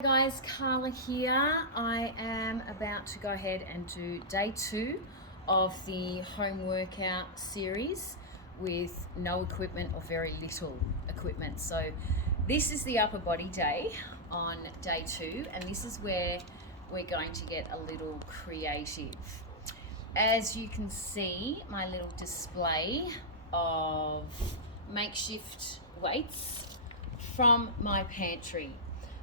Hey guys, Carla here. I am about to go ahead and do day 2 of the home workout series with no equipment or very little equipment. So this is the upper body day on day 2, and this is where we're going to get a little creative. As you can see, my little display of makeshift weights from my pantry.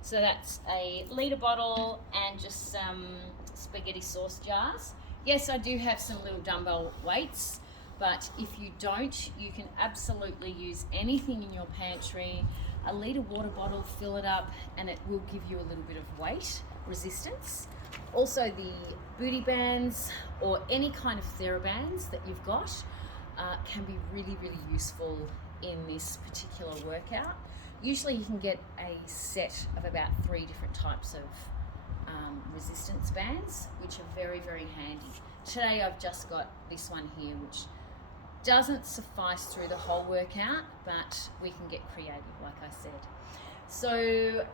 So that's a litre bottle and just some spaghetti sauce jars. Yes, I do have some little dumbbell weights, but if you don't, you can absolutely use anything in your pantry. A litre water bottle, fill it up, and it will give you a little bit of weight resistance. Also the booty bands or any kind of TheraBands that you've got can be really, really useful in this particular workout. Usually you can get a set of about 3 different types of resistance bands, which are very, very handy. Today I've just got this one here, which doesn't suffice through the whole workout, but we can get creative, like I said. So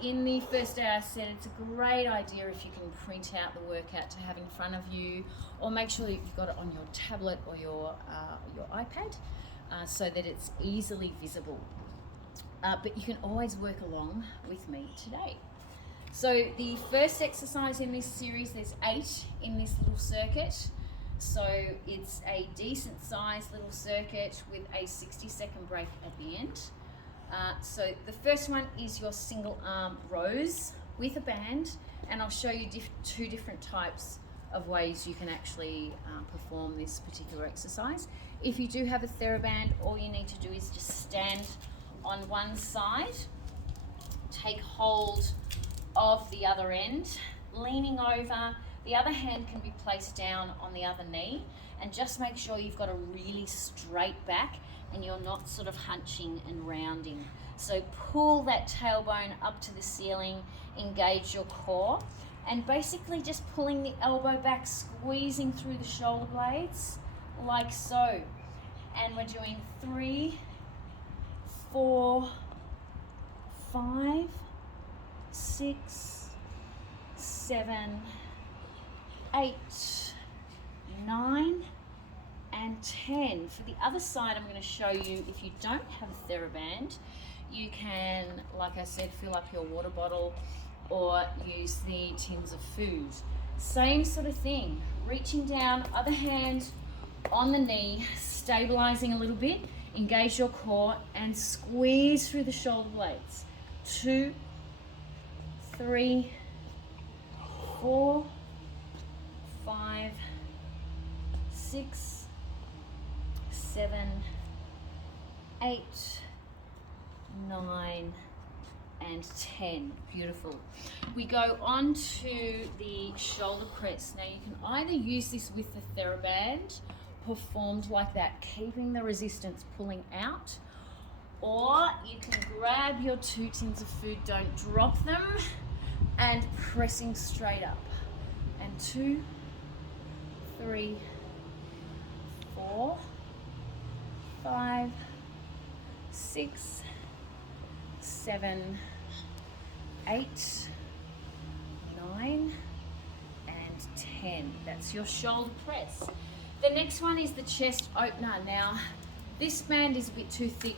in the first day I said it's a great idea if you can print out the workout to have in front of you, or make sure that you've got it on your tablet or your iPad so that it's easily visible. But you can always work along with me today. So the first exercise in this series, there's 8 in this little circuit. So it's a decent sized little circuit with a 60-second break at the end. So the first one is your single arm rows with a band, and I'll show you 2 different types of ways you can actually perform this particular exercise. If you do have a TheraBand, all you need to do is just stand on one side, take hold of the other end, leaning over. The other hand can be placed down on the other knee, and just make sure you've got a really straight back and you're not sort of hunching and rounding. So pull that tailbone up to the ceiling, engage your core, and basically just pulling the elbow back, squeezing through the shoulder blades like so. And we're doing 3, 4, 5, 6, 7, 8, 9, and 10. For the other side, I'm going to show you, if you don't have a TheraBand, you can, like I said, fill up your water bottle or use the tins of food. Same sort of thing, reaching down, other hand on the knee, stabilizing a little bit, engage your core and squeeze through the shoulder blades. 2, 3, 4, 5, 6, 7, 8, 9, and 10. Beautiful. We go on to the shoulder press. Now you can either use this with the TheraBand, performed like that, keeping the resistance pulling out, or you can grab your 2 tins of food, don't drop them, and pressing straight up. And 2, 3, 4, 5, 6, 7, 8, 9, and 10. That's your shoulder press. The next one is the chest opener. Now, this band is a bit too thick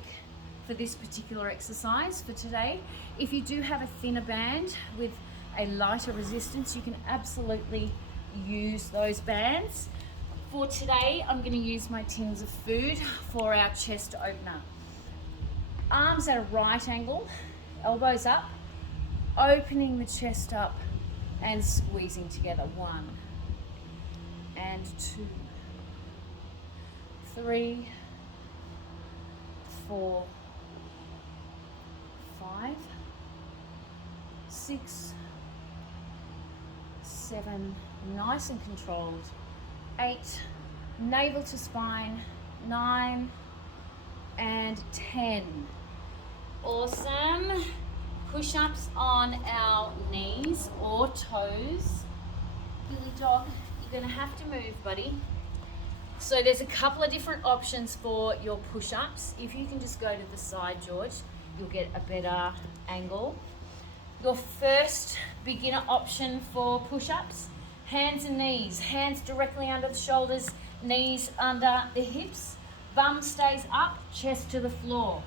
for this particular exercise for today. If you do have a thinner band with a lighter resistance, you can absolutely use those bands. For today, I'm going to use my tins of food for our chest opener. Arms at a right angle, elbows up, opening the chest up and squeezing together. 1 and 2, 3, 4, 5, 6, 7, nice and controlled. 8, navel to spine. 9 and 10. Awesome. Push-ups on our knees or toes. Billy dog, you're gonna have to move, buddy. So there's a couple of different options for your push-ups. If you can just go to the side, George, you'll get a better angle. Your first beginner option for push-ups, hands and knees, hands directly under the shoulders, knees under the hips, bum stays up, chest to the floor.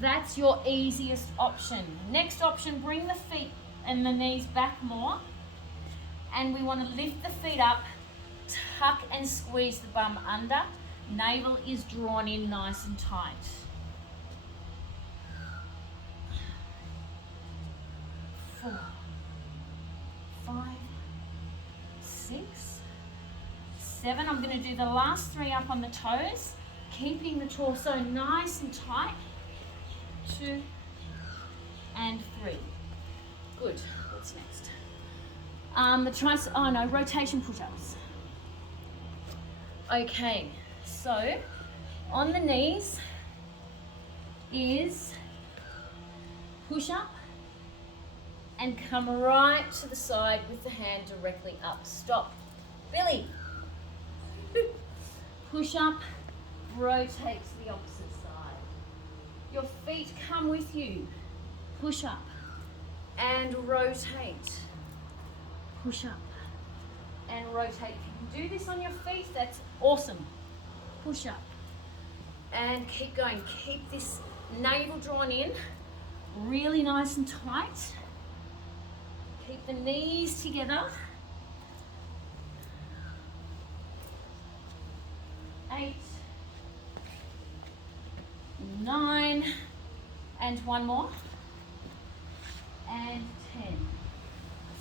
That's your easiest option. Next option, bring the feet and the knees back more. And we want to lift the feet up, tuck and squeeze the bum under. Navel is drawn in nice and tight. 4, 5, 6, 7. I'm going to do the last 3 up on the toes, keeping the torso nice and tight. 2 and 3. Good. What's next? Rotation push-ups. Okay, so on the knees is push up and come right to the side with the hand directly up. Stop. Billy. Push up, rotate to the opposite side. Your feet come with you. Push up and rotate. Push up and rotate. If you can do this on your feet, that's awesome. Push up and keep going. Keep this navel drawn in, really nice and tight. Keep the knees together. 8, 9, and one more, and 10.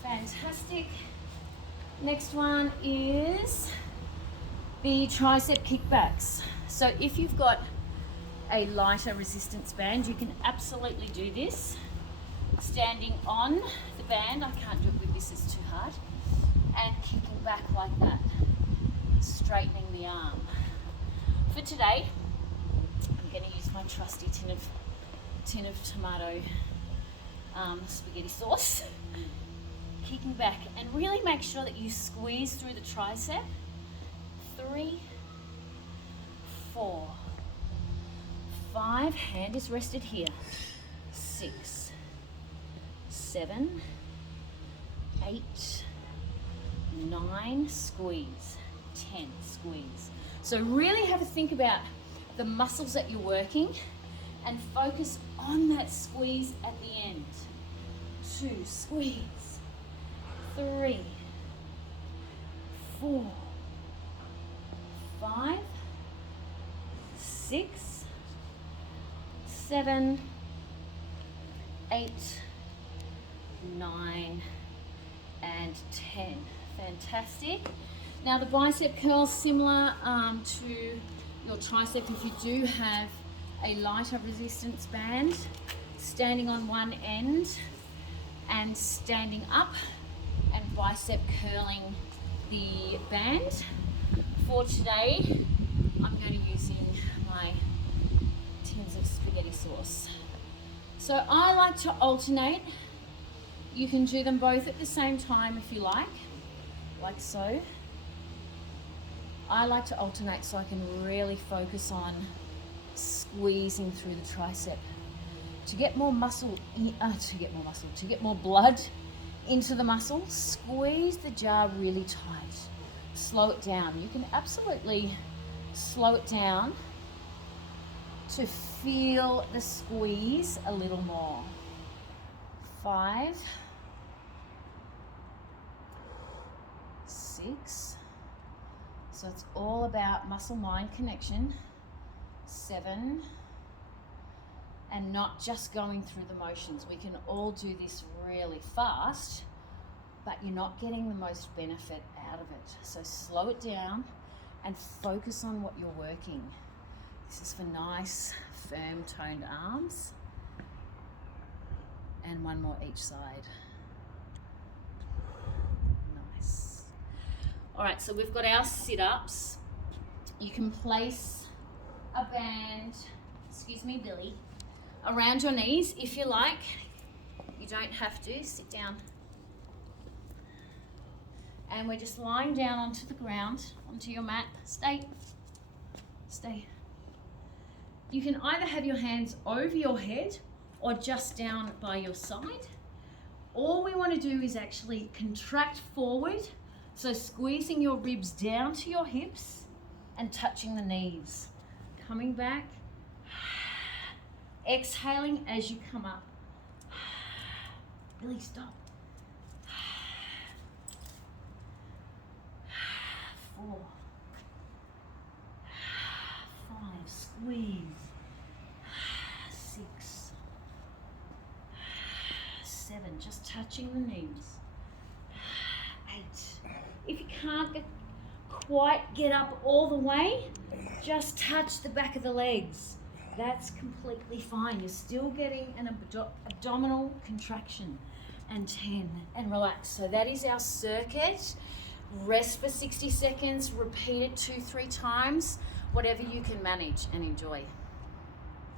Fantastic. Next one is the tricep kickbacks. So if you've got a lighter resistance band, you can absolutely do this. Standing on the band, I can't do it with this, it's too hard, and kicking back like that, straightening the arm. For today, I'm going to use my trusty tin of tomato spaghetti sauce. Kicking back, and really make sure that you squeeze through the tricep. 3, 4, 5, hand is rested here. 6, 7, 8, 9, squeeze. 10, squeeze. So really have a think about the muscles that you're working and focus on that squeeze at the end. 2, squeeze. 3, 4, 5, 6, 7, 8, 9, and 10. Fantastic. Now the bicep curls, similar to your tricep. If you do have a lighter resistance band, standing on one end and standing up and bicep curling the band. For today, I'm going to be using my tins of spaghetti sauce. So I like to alternate. You can do them both at the same time if you like so. I like to alternate so I can really focus on squeezing through the tricep. To get more blood into the muscle, squeeze the jaw really tight. Slow it down. You can absolutely slow it down to feel the squeeze a little more. 5, 6. So it's all about muscle-mind connection. 7. And not just going through the motions. We can all do this really fast, but you're not getting the most benefit out of it. So slow it down and focus on what you're working. This is for nice, firm, toned arms. And one more each side. Nice. All right, so we've got our sit-ups. You can place a band, Billy, around your knees if you like. You don't have to. Sit down. And we're just lying down onto the ground, onto your mat. Stay. You can either have your hands over your head or just down by your side, All we want to do is actually contract forward, so squeezing your ribs down to your hips and touching the knees. Coming back, exhaling as you come up. Really stop. 4, 5, squeeze. 6, 7, just touching the knees. 8. If you can't quite get up all the way, just touch the back of the legs. That's completely fine. You're still getting an abdominal contraction. And 10, and relax. So that is our circuit. Rest for 60 seconds, repeat it 2-3 times, whatever you can manage, and enjoy.